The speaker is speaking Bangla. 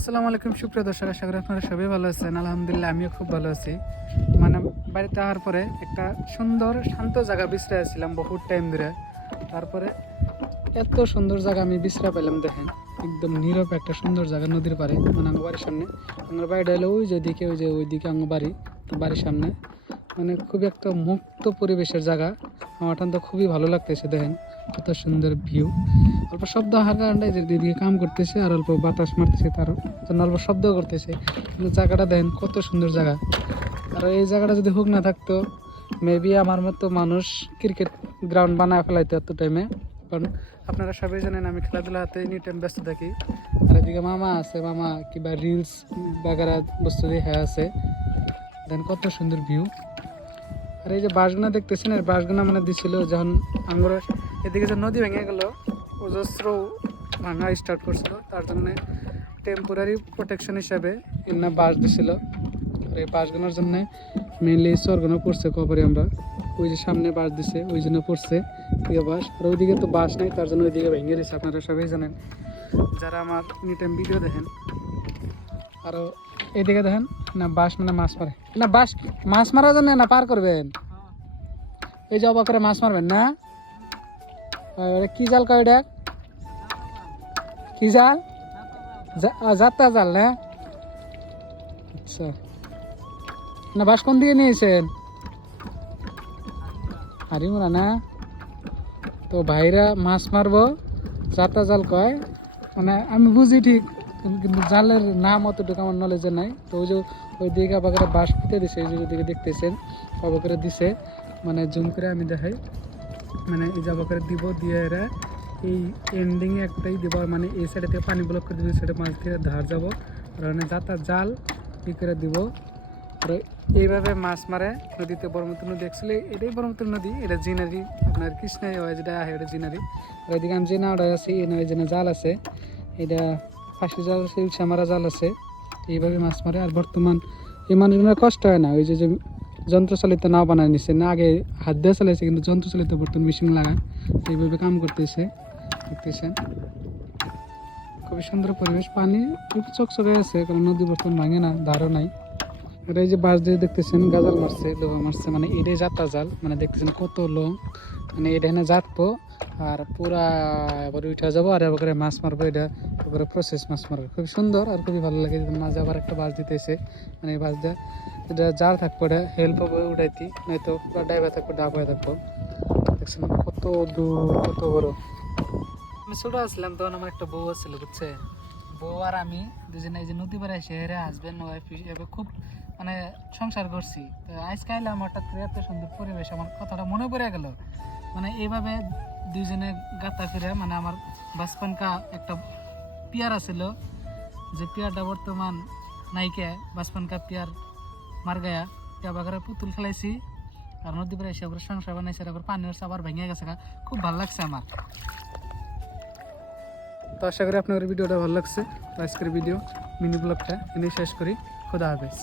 আসসালামু আলাইকুম, সুপ্রিয় দর্শক, আশা করি আপনারা সবাই ভালো আছেন। আলহামদুলিল্লাহ, আমিও খুব ভালো আছি। মানে বাড়িতে আসার পরে একটা সুন্দর শান্ত জায়গা বিশ্রায় ছিলাম বহুত টাইম ধরে। তারপরে এত সুন্দর জায়গা আমি বিশ্রা পেলাম, দেখেন। একদম নীরব একটা সুন্দর জায়গা, নদীর পাড়ে মানে আমার বাড়ির সামনে। আমার বাড়িটা হলো ওই যে দিকে ওই যে ওই দিকে আমার বাড়ি, তো বাড়ির সামনে। মানে খুবই একটা মুক্ত পরিবেশের জায়গা। আমার তো খুবই ভালো লাগতেছে, দেখেন। কত সুন্দর ভিউ অল্প শব্দ হওয়ার কারণে যে দিদিকে কাম করতেছে আর অল্প বাতাস মারতেছে তার জন্য অল্প শব্দ করতেছে। কিন্তু জায়গাটা দেখেন কত সুন্দর জায়গা। আর এই জায়গাটা যদি হোক না থাকতো মেবি আমার মতো মানুষ ক্রিকেট গ্রাউন্ড বানায় ফেলাইতো এত টাইমে কারণ আপনারা সবাই জানেন আমি খেলাধুলা হাতে এনি টাইম ব্যস্ত থাকি। আর এদিকে মামা আছে, মামা কিংবা রিলস বাগারা বস্তু দিয়ে আছে। দেন কত সুন্দর ভিউ আর এই যে বাঁশগুনা দেখতেছেন এর বাঁশগুনা মানে দিছিল যখন আমরা এদিকে যে নদী ভেঙে গেল অজস্র ভাঙা স্টার্ট করছিল। তার জন্য টেম্পোরারি প্রোটেকশন হিসাবে এমনি বাঁশ দিছিল। আর এই বাঁশগুলোর জন্য মেনলি চরগুলো পড়ছে কবরে আমরা। ওই যে সামনে বাঁশ দিছে, ওই জন্য পড়ছে এদিকে বাঁশ আর ওইদিকে তো বাঁশ নেই, তার জন্য ওইদিকে ভেঙে দিছে, আপনারা সবাই জানেন। যারা আমার এনি টাইম ভিডিও দেখেন আরও এদিকে দেখেন, না বাঁশ মানে মাছ মারে। না বাঁশ মাছ মারার জন্য না পার করবেন? এই যে অবাক করে মাছ মারবেন না? কি জাল কয় এটা? কি জাল? যা- যাত্রা জাল না? আচ্ছা। না, বাঁশ কোন দিকে নিয়েছেন? হারিমুরা না? তো ভাইরা মাছ মারবো। যাত্রা জাল কয়? মানে আমি বুঝি ঠিক, কিন্তু জালের নাম অতটুকু আমার নলেজে নাই। তো ওই যে, ওই দিকে আবার বাঁশ পুঁতে দিছে, এই যে ওইদিকে দেখতেছেন আবার করে দিছে। মানে জুম করে আমি দেখাই। মানে এই যাবা করে দিব দিয়ে এরা এই এন্ডিংয়ে একটাই দিব মানে এই সাইডে থেকে পানি ব্লক করে দিব সাইডে মাছ দিয়ে ধার যাব। আর মানে যাতা জাল ই করে দিব। আর এইভাবে মাছ মারে নদীতে, ব্রহ্মপুত্র নদী অ্যাকচুয়ালি এটাই ব্রহ্মপুত্র নদী, এটা জিনারি, আপনার কৃষ্ণাই হয় যেটা আহে এটা জিনারি। এদিকে আমি যে নাওটা আছে, এই নয় যেন জাল আছে এটা ফাঁসি জাল আছে ইলশা জাল আছে, এইভাবে মাছ মারে। আর বর্তমান এই মানুষগুলোর কষ্ট হয় না, ওই যে যন্ত্রচালিত নাও বানায় নিছে, না আগে হাত দিয়ে চালাইছে, কিন্তু যন্ত্রচালিত বর্তমান মেশিন লাগা এইভাবে কাম করতেছে। দেখতেছেন খুবই সুন্দর পরিবেশ। পানি খুব চকচকে আছে, কারণ নদী বর্তমান ভাঙে না, ধারও নাই। আর এই যে বাস দিয়ে দেখতেছেন, গাজাল মারছে, লোহা মারছে মানে এটাই যাত্রা জাল। মানে দেখতেছেন কত লং মানে এটা এখানে যাতবো আর পুরা এবার উঠা যাব, আর এবার মাছ মারবো, এটা এবারে প্রসেস মাছ মারবো। খুব সুন্দর আর খুবই ভালো লাগে মাঝে আবার একটা বাস দিতেছে মানে এই বাস দিয়ে এটা জাল থাকব, এটা হেল্প হবে উঠাইতি, নয়তো পুরো ড্রাইভার থাকব, ডাব হয়ে থাকব। দেখছেন কত দূর, কত বড়। আমি ছোট আসলাম তখন আমার একটা বউ আসছিল বুঝছে? বউ আর আমি দুজনে এই যে নদী পাড়ে এসে হেরে হাজবেন্ড ওয়াইফ হিসেবে খুব মানে সংসার করছি। তো আজকে আইলাম, হঠাৎ করে এত সুন্দর পরিবেশ, আমার কথাটা মনে পড়ে গেল। মানে এইভাবে দুইজনে গাতা ফিরে মানে আমার বাসপানকা একটা পিয়ার আছিল, যে পিয়ারটা বর্তমান নাইকে বাসপানকা পিয়ার মার গায়া পিয়া বাগারে পুতুল খেলাইছি, আর নদী পাড়ে এসে সংসার বানাইছে আবার পানির আবার ভেঙে গেছে। খুব ভালো লাগছে আমার। তো আশা করি আপনাদের ভিডিওটা ভালো লাগছে। আজকের ভিডিও মিনি ব্লগটা এনে শেষ করি। খোদা হাফেজ।